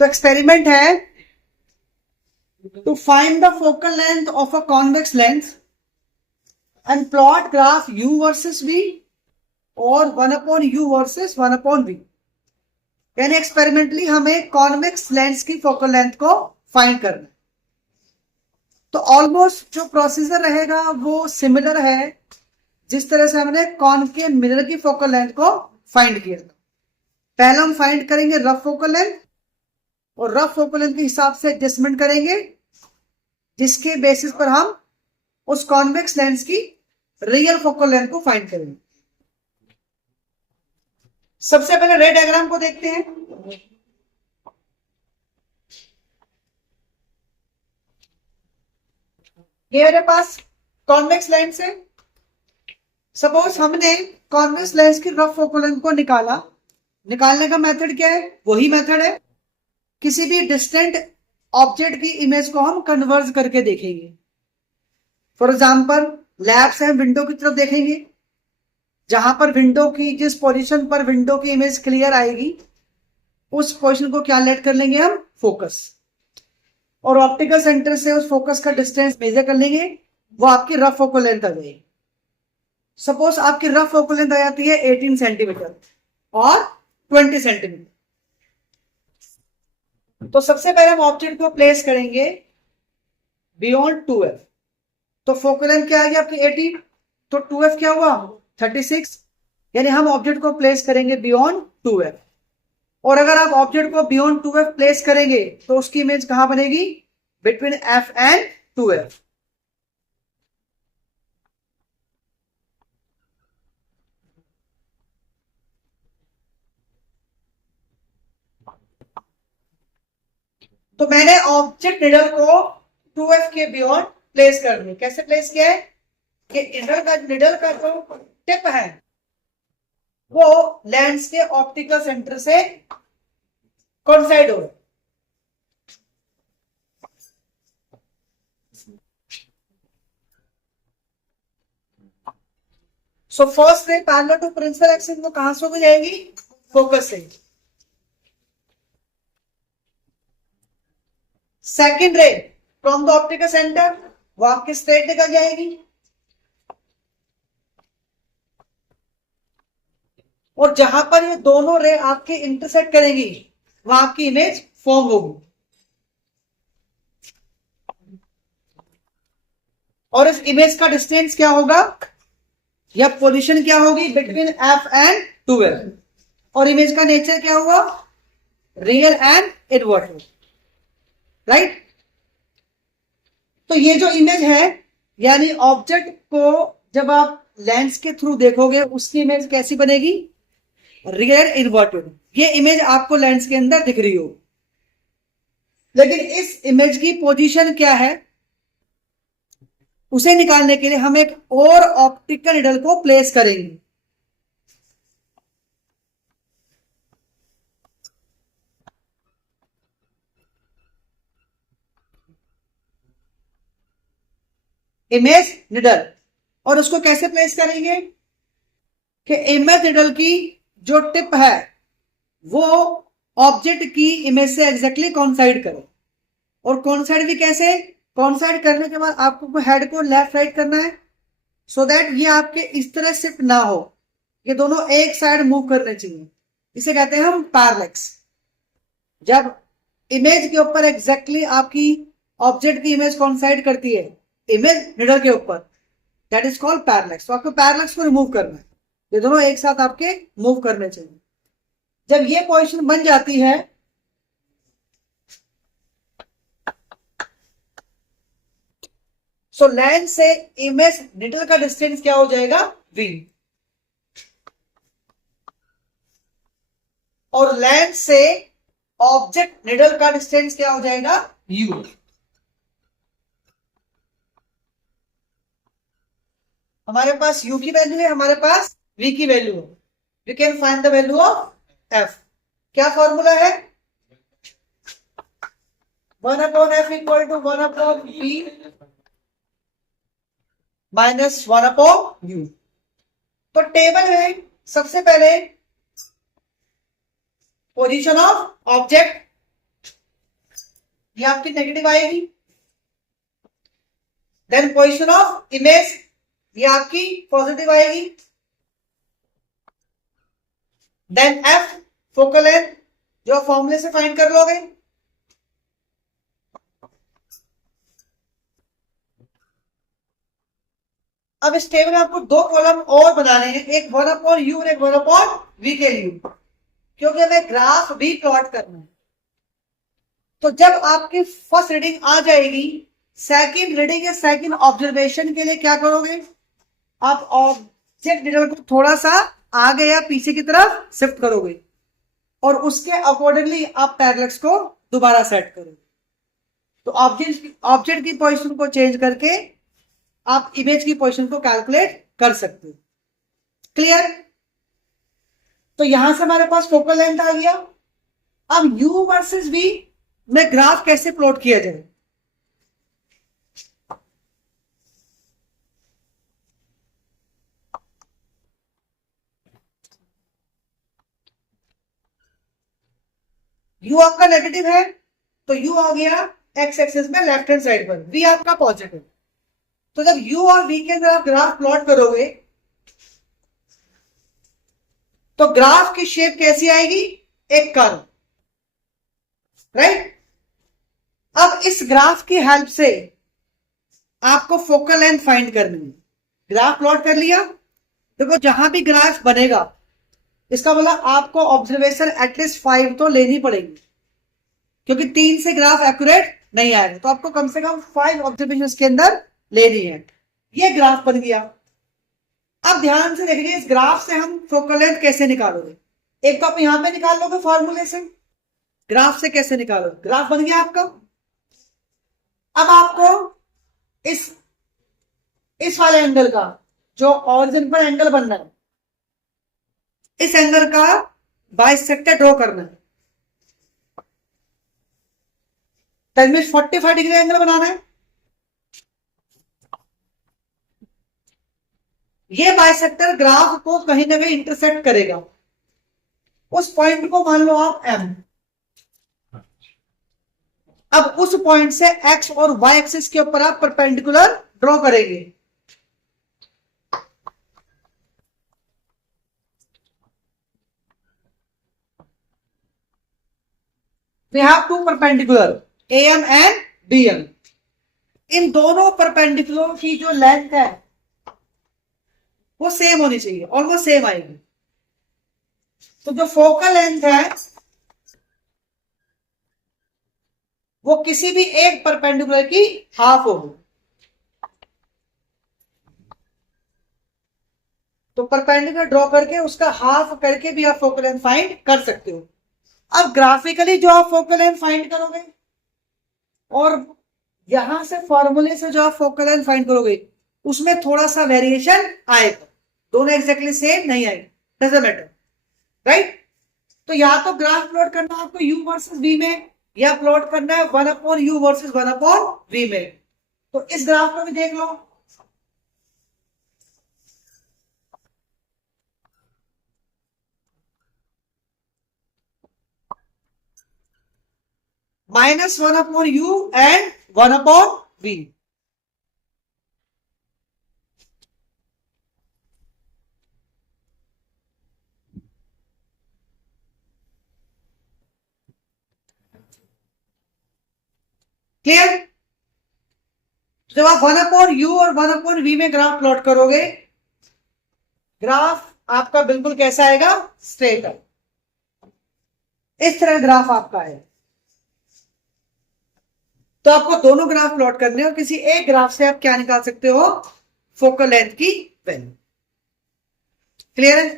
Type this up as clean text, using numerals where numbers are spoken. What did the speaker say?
तो एक्सपेरिमेंट है to find the focal length of a convex lens and plot graph u versus v और 1/u versus 1/v। यानी experimentally हमें convex lens की focal length को find करना। तो ऑलमोस्ट जो प्रोसीजर रहेगा वो सिमिलर है जिस तरह से हमने कॉनकेव मिरर की फोकल लेंथ को फाइंड किया था। पहले हम फाइंड करेंगे रफ फोकल लेंथ और रफ फोकल लेंथ के हिसाब से एडजस्टमेंट करेंगे, जिसके बेसिस पर हम उस कॉन्वेक्स लेंस की रियल फोकल लेंथ को फाइंड करेंगे। सबसे पहले रे डायग्राम को देखते हैं। ये मेरे पास कॉन्वेक्स लेंस है। सपोज हमने कॉन्वेक्स लेंस की रफ फोकल लेंथ को निकाला। निकालने का मेथड क्या है? वही मेथड है, किसी भी डिस्टेंट ऑब्जेक्ट की इमेज को हम कन्वर्ज करके देखेंगे। फॉर एग्जाम्पल लैब से हम विंडो की तरफ देखेंगे, जहां पर विंडो की जिस पोजीशन पर विंडो की इमेज क्लियर आएगी उस पोजीशन को क्या लेट कर लेंगे हम? फोकस। और ऑप्टिकल सेंटर से उस फोकस का डिस्टेंस मेजर कर लेंगे, वो आपकी रफ फोकल लेंथ आ जाएगी। सपोज आपकी रफ फोकल लेंथ आ जाती है 18 सेंटीमीटर और 20 सेंटीमीटर। तो सबसे पहले हम ऑब्जेक्ट को प्लेस करेंगे बियॉन्ड 2f। तो फोकल लेंथ क्या आ गई आपकी 18, तो 2f क्या हुआ? 36। यानी हम ऑब्जेक्ट को प्लेस करेंगे बियॉन्ड 2f। और अगर आप ऑब्जेक्ट को बियॉन्ड 2f प्लेस करेंगे तो उसकी इमेज कहां बनेगी? Between f and 2f। तो मैंने ऑब्जेक्ट निडल को 2f के बियॉन्ड प्लेस कर दिया। कैसे प्लेस किया है कि निडल का जो टिप है वो लेंस के ऑप्टिकल सेंटर से कोइंसाइड हो। So first ray parallel to principal axis वो कहां से हो जाएगी? फोकस से। सेकेंड रे फ्रॉम द ऑप्टिकल सेंटर वो आपकी स्ट्रेट निकल जाएगी और जहां पर ये दोनों रे आपके इंटरसेक्ट करेंगी वहां आपकी इमेज फॉर्म होगी। और इस इमेज का डिस्टेंस क्या होगा या पोजीशन क्या होगी? Between f and 2f। और इमेज का नेचर क्या हुआ? Real and inverted, right. तो ये जो इमेज है यानी ऑब्जेक्ट को जब आप लेंस के थ्रू देखोगे उसकी इमेज कैसी बनेगी? Real inverted. ये इमेज आपको लेंस के अंदर दिख रही हो, लेकिन इस इमेज की पोजीशन क्या है उसे निकालने के लिए हम एक और ऑप्टिकल निडल को प्लेस करेंगे। Image needle. और उसको कैसे प्लेस करेंगे कि इमेज निडल की जो टिप है वो ऑब्जेक्ट की इमेज से एग्जैक्टली कॉन्साइड करे। और कॉन्साइड भी कैसे? कॉन्साइड करने के बाद आपको हेड को लेफ्ट राइट करना है सो दैट ये आपके इस तरह शिफ्ट ना हो, ये दोनों एक साइड मूव करने चाहिए। इसे कहते हैं हम पैरेलैक्स। जब इमेज के ऊपर एग्जैक्टली आपकी ऑब्जेक्ट की इमेज कॉन्साइड करती है इमेज निडल के ऊपर, दैट इज कॉल्ड पैरेलैक्स। तो आपको पैरेलैक्स को रिमूव करना है, ये दोनों एक साथ आपके मूव करने चाहिए। जब ये पोजीशन बन जाती है सो लेंस से इमेज निडल का डिस्टेंस क्या हो जाएगा? v। और लेंस से ऑब्जेक्ट निडल का डिस्टेंस क्या हो जाएगा? u। हमारे पास u की वैल्यू है, हमारे पास v की वैल्यू है। We can find the value of f। क्या फॉर्मूला है? 1/f equal to 1/p minus 1/u। तो टेबल में सबसे पहले पोजीशन ऑफ ऑब्जेक्ट, ये आपकी नेगेटिव आएगी। देन पोजीशन ऑफ इमेज, ये आपकी पॉजिटिव आएगी। देन एफ फोकल लेंथ, जो फॉर्मूले से फाइंड कर लोगे। अब इस टेबल में आपको दो कॉलम और बनाने हैं, एक 1/u और एक 1/v के लिए, क्योंकि हमें ग्राफ भी प्लॉट करना है। तो जब आपकी फर्स्ट रीडिंग आ जाएगी, सेकंड रीडिंग या सेकंड ऑब्जर्वेशन के लिए क्या करोगे, आप ऑब्जेक्ट डिटेल को थोड़ा सा आगे या पीछे की तरफ शिफ्ट करोगे और उसके अकॉर्डिंगली आप पैरेलल्स को दोबारा सेट करोगे। तो ऑब्जेक्ट की पोजीशन को चेंज करके आप इमेज की पोजीशन को कैलकुलेट कर सकते हो। क्लियर? तो यहां से हमारे पास फोकल लेंथ आ गया। अब u वर्सेस v में ग्राफ कैसे प्लॉट किया जाए। u आपका नेगेटिव है तो u आ गया एक्स एक्सिस में लेफ्ट हैंड साइड पर, v आपका पॉजिटिव। तो जब u और v के अंदर आप ग्राफ प्लॉट करोगे तो ग्राफ की शेप कैसी आएगी, एक कर्व, राइट। अब इस ग्राफ की हेल्प से आपको फोकल लेंथ फाइंड करनी है। ग्राफ प्लॉट कर लिया, देखो जहां भी ग्राफ बनेगा इसका मतलब आपको ऑब्जर्वेशन एटलीस्ट 5 तो लेनी पड़ेगी, क्योंकि 3 से ग्राफ एक्यूरेट नहीं आएगा। तो आपको कम से कम 5 ऑब्जर्वेशन के अंदर लेनी है। ये ग्राफ बन गया। अब ध्यान से देखिए, इस ग्राफ से हम फोकल लेंथ कैसे निकालोगे। एक तो आप यहां पे निकाल लोगे फॉर्मूले से, ग्राफ से कैसे निकालोगे। ग्राफ बन गया आपका। अब आपको इस वाले एंगल का, जो ऑरिजिन पर एंगल बनना है, इस एंगल का बाइसेक्टर ड्रॉ करना है। 45 डिग्री एंगल बनाना है। ये बाइसेक्टर ग्राफ को कहीं ना कहीं इंटरसेक्ट करेगा। उस पॉइंट को मान लो आप M। अब उस पॉइंट से x और y एक्सिस के ऊपर आप परपेंडिकुलर ड्रॉ करेंगे। We have two perpendicular AM and BM। इन दोनों परपेंडिकुलर की जो लेंथ है वो सेम होनी चाहिए, ऑलमोस्ट सेम आएगी। तो जो फोकल लेंथ है वो किसी भी एक परपेंडिकुलर की हाफ होगी। तो परपेंडिकुलर ड्रॉ करके उसका हाफ करके भी आप फोकल लेंथ फाइंड कर सकते हो। अब ग्राफिकली जो आप फोकल लेंथ फाइंड करोगे और यहां से फॉर्मूले से जो आप फोकल लेंथ फाइंड करोगे उसमें थोड़ा सा वेरिएशन आएगा, दोनों एग्जैक्टली सेम नहीं आएगा, डजंट मैटर, राइट। तो या तो ग्राफ प्लॉट करना है आपको u वर्सेस v में, या प्लॉट करना है 1/u वर्सेस 1/v में। तो इस ग्राफ को भी देख लो। -1/u and 1/v। क्लियर? जब आप 1/u और 1/v में ग्राफ प्लॉट करोगे, ग्राफ आपका बिल्कुल कैसा आएगा, स्ट्रेट है। इस तरह ग्राफ आपका है। तो आपको दोनों ग्राफ प्लॉट करने और किसी एक ग्राफ से आप क्या निकाल सकते हो, फोकल लेंथ की वैल्यू। क्लियर है?